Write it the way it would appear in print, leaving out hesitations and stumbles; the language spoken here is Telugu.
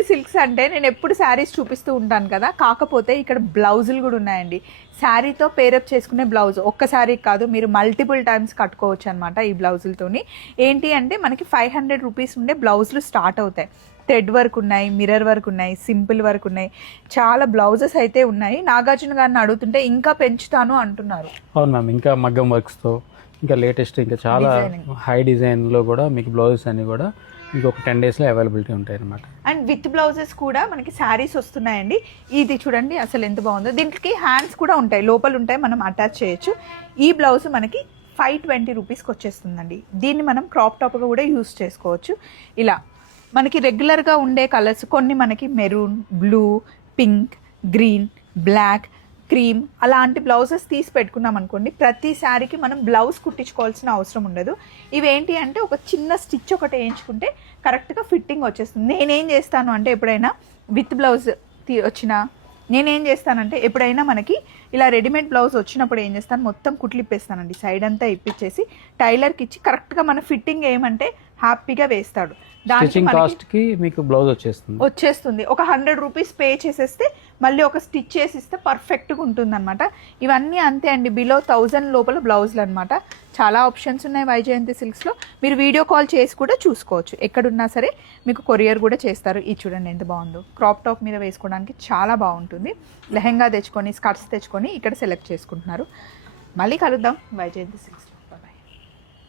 వైజయంతి సిల్క్స్ అంటే నేను ఎప్పుడు శారీస్ చూపిస్తూ ఉంటాను కదా, కాకపోతే ఇక్కడ బ్లౌజులు కూడా ఉన్నాయండి. శారీతో పేరప్ చేసుకునే బ్లౌజ్, ఒక్క శారీ కాదు, మీరు మల్టిపుల్ టైమ్స్ కట్టుకోవచ్చు అనమాట ఈ బ్లౌజులతోని. ఏంటి అంటే మనకి 500 రూపీస్ ఉండే బ్లౌజులు స్టార్ట్ అవుతాయి. థ్రెడ్ వర్క్ ఉన్నాయి, మిర్రర్ వర్క్ ఉన్నాయి, సింపుల్ వర్క్ ఉన్నాయి, చాలా బ్లౌజెస్ అయితే ఉన్నాయి. నాగార్జున గారిని అడుగుతుంటే ఇంకా పెంచుతాను అంటున్నారు. అవును మ్యామ్, ఇంకా మగ్గం వర్క్స్తో ఇంకా లేటెస్ట్ ఇంకా చాలా హై డిజైన్లో కూడా మీకు బ్లౌజెస్ అన్ని కూడా మీకు ఒక 10 daysలో అవైలబిలిటీ ఉంటాయి అనమాట. అండ్ విత్ బ్లౌజెస్ కూడా మనకి శారీస్ వస్తున్నాయండి. ఇది చూడండి అసలు ఎంత బాగుందో. దీనికి హ్యాండ్స్ కూడా ఉంటాయి, లోపల ఉంటాయి, మనం అటాచ్ చేయొచ్చు. ఈ బ్లౌజ్ మనకి 520 రూపీస్కి వచ్చేస్తుందండి. దీన్ని మనం క్రాప్ టాప్గా కూడా యూస్ చేసుకోవచ్చు. ఇలా మనకి రెగ్యులర్గా ఉండే కలర్స్ కొన్ని, మనకి maroon, blue, pink, green, black, cream అలాంటి బ్లౌజెస్ తీసి పెట్టుకున్నాం అనుకోండి, ప్రతి శారీకి మనం బ్లౌజ్ కుట్టించుకోవాల్సిన అవసరం ఉండదు. ఇవేంటి అంటే ఒక చిన్న స్టిచ్ ఒకటి వేయించుకుంటే కరెక్ట్గా ఫిట్టింగ్ వచ్చేస్తుంది. నేనేం చేస్తాను అంటే ఎప్పుడైనా విత్ బ్లౌజ్ వచ్చినా, నేనేం చేస్తానంటే ఎప్పుడైనా మనకి ఇలా రెడీమేడ్ బ్లౌజ్ వచ్చినప్పుడు ఏం చేస్తాను, మొత్తం కుట్లు ఇప్పేస్తానండి, సైడ్ అంతా ఇప్పించేసి టైలర్కి ఇచ్చి కరెక్ట్గా మన ఫిట్టింగ్ ఏమంటే హ్యాపీగా వేస్తాడు. దానికి మీకు బ్లౌజ్ వచ్చేస్తుంది. ఒక 100 రూపీస్ పే చేసేస్తే మళ్ళీ ఒక స్టిచ్ చేసి ఇస్తే పర్ఫెక్ట్గా ఉంటుంది అనమాట. ఇవన్నీ అంతే అండి, బిలో 1000 లోపల బ్లౌజులు అనమాట. చాలా ఆప్షన్స్ ఉన్నాయి వైజయంతి సిల్క్స్లో. మీరు వీడియో కాల్ చేసి కూడా చూసుకోవచ్చు, ఎక్కడున్నా సరే మీకు కొరియర్ కూడా చేస్తారు. ఇది చూడండి ఎంత బాగుందో, క్రాప్ టాప్ మీద వేసుకోవడానికి చాలా బాగుంటుంది. లెహెంగా తెచ్చుకొని, స్కర్ట్స్ తెచ్చుకొని ఇక్కడ సెలెక్ట్ చేసుకుంటున్నారు. మళ్ళీ కలుద్దాం వైజయంతి సిల్క్స్.